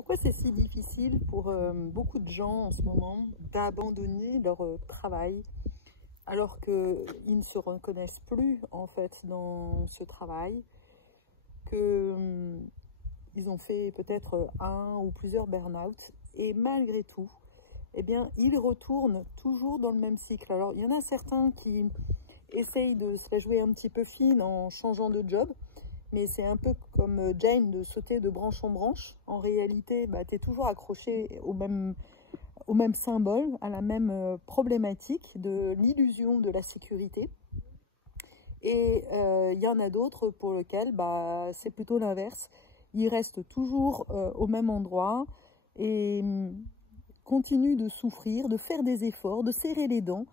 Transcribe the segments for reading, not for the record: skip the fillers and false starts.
Pourquoi c'est si difficile pour beaucoup de gens en ce moment d'abandonner leur travail alors qu'ils ne se reconnaissent plus en fait dans ce travail, que ils ont fait peut-être un ou plusieurs burn-out et malgré tout, eh bien, ils retournent toujours dans le même cycle. Alors, il y en a certains qui essayent de se la jouer un petit peu fine en changeant de job, mais c'est un peu comme Jane de sauter de branche en branche. En réalité, tu es toujours accroché au même symbole, à la même problématique de l'illusion de la sécurité. Et il y en a d'autres pour lesquels c'est plutôt l'inverse. Ils restent toujours au même endroit et continuent de souffrir, de faire des efforts, de serrer les dents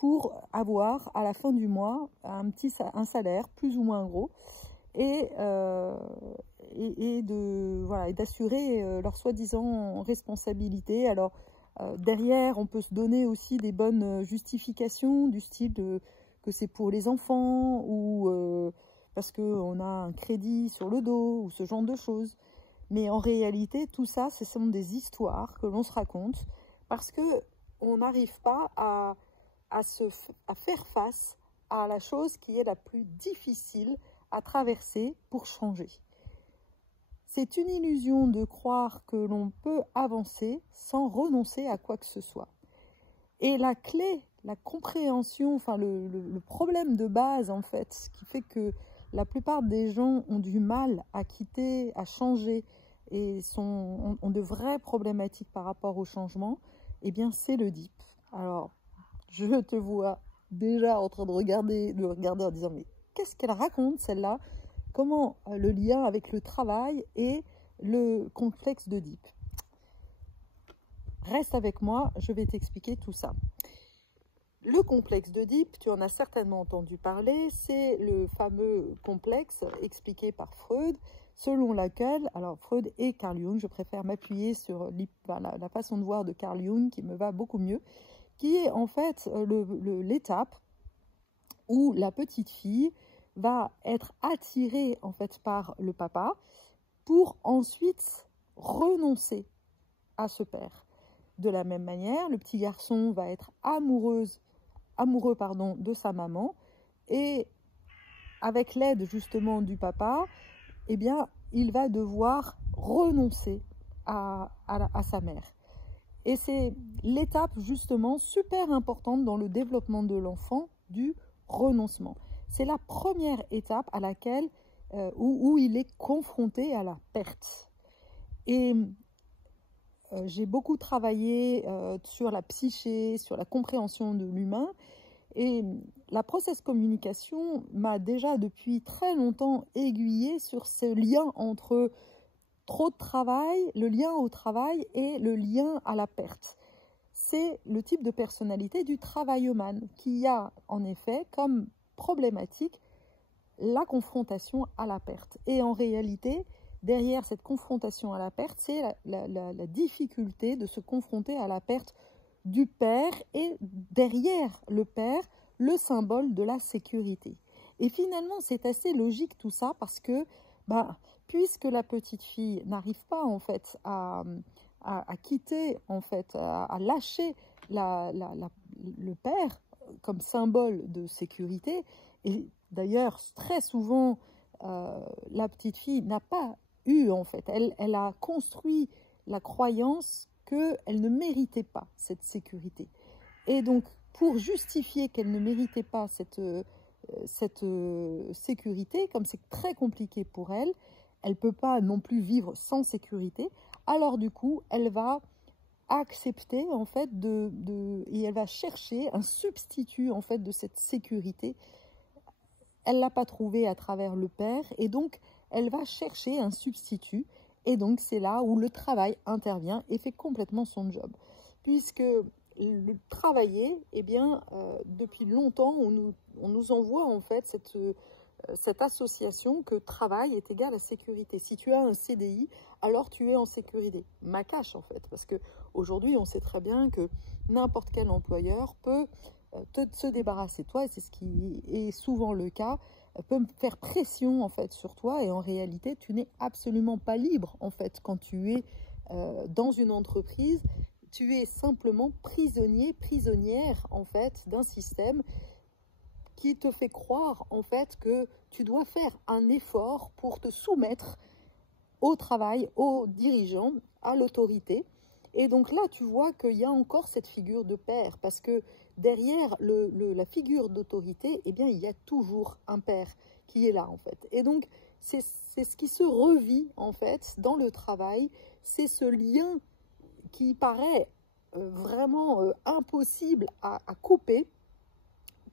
pour avoir à la fin du mois un salaire plus ou moins gros et d'assurer leur soi-disant responsabilité. Alors derrière, on peut se donner aussi des bonnes justifications du style que c'est pour les enfants ou parce qu'on a un crédit sur le dos ou ce genre de choses. Mais en réalité, tout ça, ce sont des histoires que l'on se raconte parce qu'on n'arrive pas à faire face à la chose qui est la plus difficile à traverser pour changer. C'est une illusion de croire que l'on peut avancer sans renoncer à quoi que ce soit. Et la clé, la compréhension, enfin le problème de base en fait, ce qui fait que la plupart des gens ont du mal à quitter, à changer et ont de vraies problématiques par rapport au changement, eh bien c'est le DIP. Alors, je te vois déjà en train de regarder en disant mais qu'est-ce qu'elle raconte celle-là? Comment le lien avec le travail et le complexe de DIP? Reste avec moi, je vais t'expliquer tout ça. Le complexe de DIP, tu en as certainement entendu parler, c'est le fameux complexe expliqué par Freud, selon laquelle, alors Freud et Carl Jung, je préfère m'appuyer sur la façon de voir de Carl Jung qui me va beaucoup mieux, qui est en fait l'étape où la petite fille va être attirée en fait par le papa pour ensuite renoncer à ce père. De la même manière, le petit garçon va être amoureux de sa maman et avec l'aide justement du papa, eh bien, il va devoir renoncer à sa mère. Et c'est l'étape justement super importante dans le développement de l'enfant du renoncement. C'est la première étape à laquelle où il est confronté à la perte. Et j'ai beaucoup travaillé sur la psyché, sur la compréhension de l'humain. Et la process communication m'a déjà depuis très longtemps aiguillée sur ce lien entre trop de travail, le lien au travail et le lien à la perte. C'est le type de personnalité du travailloman qui a en effet comme problématique la confrontation à la perte. Et en réalité, derrière cette confrontation à la perte, c'est la difficulté de se confronter à la perte du père et derrière le père, le symbole de la sécurité. Et finalement, c'est assez logique tout ça parce que puisque la petite fille n'arrive pas en fait à quitter, en fait, à lâcher le père comme symbole de sécurité, et d'ailleurs très souvent la petite fille n'a pas eu en fait, elle a construit la croyance qu'elle ne méritait pas cette sécurité. Et donc, pour justifier qu'elle ne méritait pas cette sécurité, comme c'est très compliqué pour elle, elle ne peut pas non plus vivre sans sécurité, alors du coup, elle va accepter en fait et elle va chercher un substitut en fait de cette sécurité. Elle ne l'a pas trouvé à travers le père et donc elle va chercher un substitut. Et donc, c'est là où le travail intervient et fait complètement son job. Puisque le travailler, eh bien, depuis longtemps, on nous envoie en fait cette association que travail est égal à sécurité. Si tu as un CDI, alors tu es en sécurité. Ma cache en fait, parce qu'aujourd'hui, on sait très bien que n'importe quel employeur peut se débarrasser de toi, et c'est ce qui est souvent le cas, peut faire pression en fait sur toi, et en réalité tu n'es absolument pas libre en fait quand tu es dans une entreprise. Tu es simplement prisonnier, prisonnière en fait d'un système qui te fait croire en fait que tu dois faire un effort pour te soumettre au travail, aux dirigeants, à l'autorité. Et donc là, tu vois qu'il y a encore cette figure de père, parce que derrière la figure d'autorité, eh bien, il y a toujours un père qui est là, en fait. Et donc, c'est ce qui se revit, en fait, dans le travail. C'est ce lien qui paraît vraiment impossible à couper,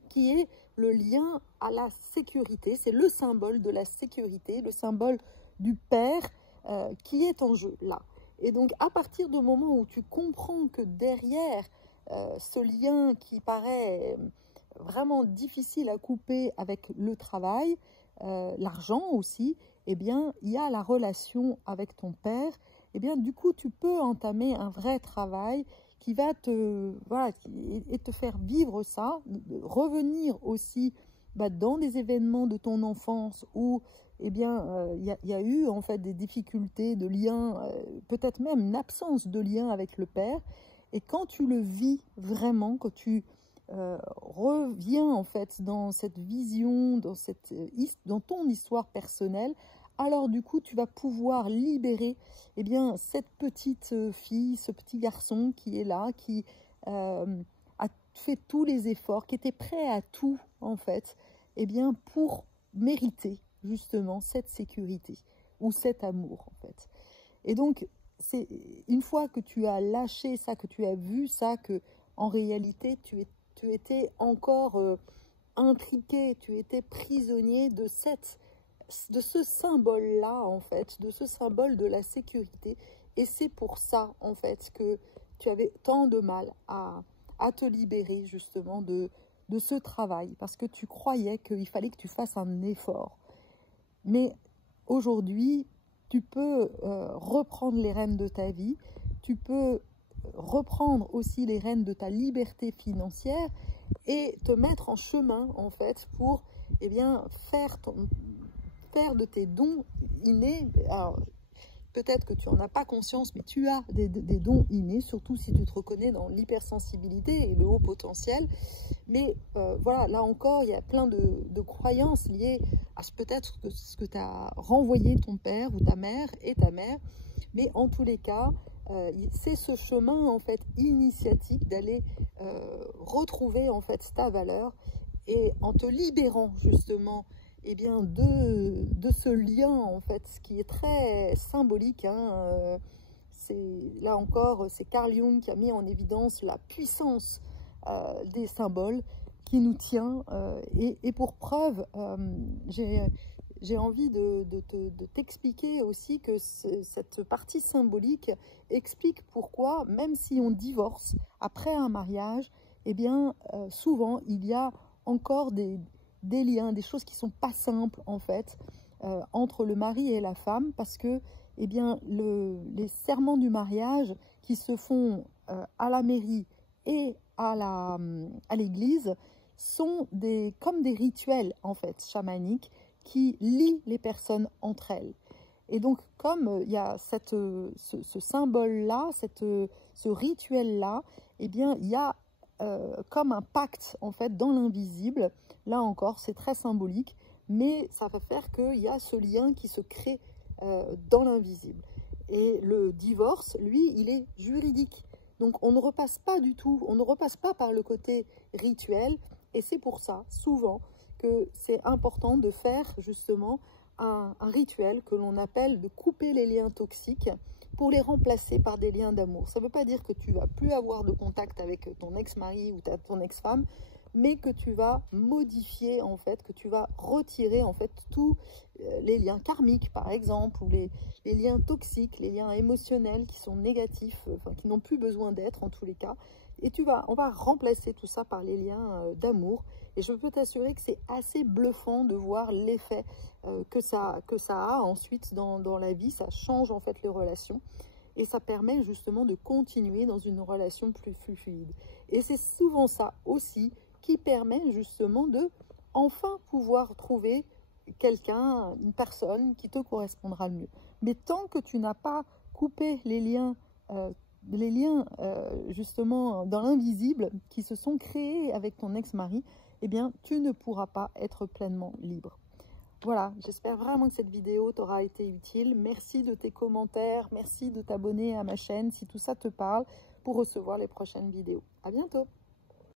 qui est le lien à la sécurité. C'est le symbole de la sécurité, le symbole du père qui est en jeu là. Et donc à partir du moment où tu comprends que derrière ce lien qui paraît vraiment difficile à couper avec le travail, l'argent aussi, eh bien il y a la relation avec ton père. Eh bien du coup tu peux entamer un vrai travail qui va te faire vivre ça, revenir aussi dans des événements de ton enfance où eh bien, y a eu en fait des difficultés de lien, peut-être même une absence de lien avec le père. Et quand tu le vis vraiment, quand tu reviens en fait dans cette vision, dans ton histoire personnelle, alors du coup tu vas pouvoir libérer eh bien, cette petite fille, ce petit garçon qui est là, qui a fait tous les efforts, qui était prêt à tout en fait, eh bien, pour mériter justement cette sécurité ou cet amour en fait. Et donc c'est une fois que tu as lâché ça, que tu as vu ça, que en réalité tu étais encore intriqué, tu étais prisonnier de ce symbole-là en fait, de ce symbole de la sécurité. Et c'est pour ça en fait que tu avais tant de mal à te libérer justement de ce travail, parce que tu croyais qu'il fallait que tu fasses un effort. Mais aujourd'hui, tu peux reprendre les rênes de ta vie, tu peux reprendre aussi les rênes de ta liberté financière et te mettre en chemin en fait pour eh bien, faire de tes dons innés. Alors, peut-être que tu n'en as pas conscience, mais tu as des dons innés, surtout si tu te reconnais dans l'hypersensibilité et le haut potentiel. Mais voilà, là encore, il y a plein de croyances liées à peut-être ce que t'as renvoyé ton père ou ta mère et ta mère. Mais en tous les cas, c'est ce chemin en fait initiatique d'aller retrouver en fait ta valeur, et en te libérant justement eh bien, de ce lien en fait, qui est très symbolique. Là encore, c'est Carl Jung qui a mis en évidence la puissance des symboles qui nous tient. Et pour preuve, j'ai envie de t'expliquer aussi que cette partie symbolique explique pourquoi, même si on divorce après un mariage, eh bien, souvent, il y a encore des liens, des choses qui ne sont pas simples, en fait, entre le mari et la femme, parce que, eh bien, les serments du mariage qui se font à la mairie et à l'église sont comme des rituels, en fait, chamaniques, qui lient les personnes entre elles. Et donc, comme il y a ce symbole-là, ce rituel-là, eh bien, il y a comme un pacte, en fait, dans l'invisible. Là encore, c'est très symbolique, mais ça va faire qu'il y a ce lien qui se crée dans l'invisible. Et le divorce, lui, il est juridique. Donc, on ne repasse pas du tout, on ne repasse pas par le côté rituel. Et c'est pour ça, souvent, que c'est important de faire justement un rituel que l'on appelle de couper les liens toxiques pour les remplacer par des liens d'amour. Ça ne veut pas dire que tu vas plus avoir de contact avec ton ex-mari ou ton ex-femme, mais que tu vas modifier en fait, que tu vas retirer en fait tous les liens karmiques par exemple, ou les liens toxiques, les liens émotionnels qui sont négatifs, enfin qui n'ont plus besoin d'être en tous les cas. Et on va remplacer tout ça par les liens d'amour. Et je peux t'assurer que c'est assez bluffant de voir l'effet que ça a ensuite dans la vie. Ça change en fait les relations. Et ça permet justement de continuer dans une relation plus fluide. Et c'est souvent ça aussi qui permet justement de enfin pouvoir trouver quelqu'un, une personne qui te correspondra le mieux. Mais tant que tu n'as pas coupé les liens justement dans l'invisible qui se sont créés avec ton ex-mari, eh bien, tu ne pourras pas être pleinement libre. Voilà, j'espère vraiment que cette vidéo t'aura été utile. Merci de tes commentaires, merci de t'abonner à ma chaîne si tout ça te parle pour recevoir les prochaines vidéos. À bientôt!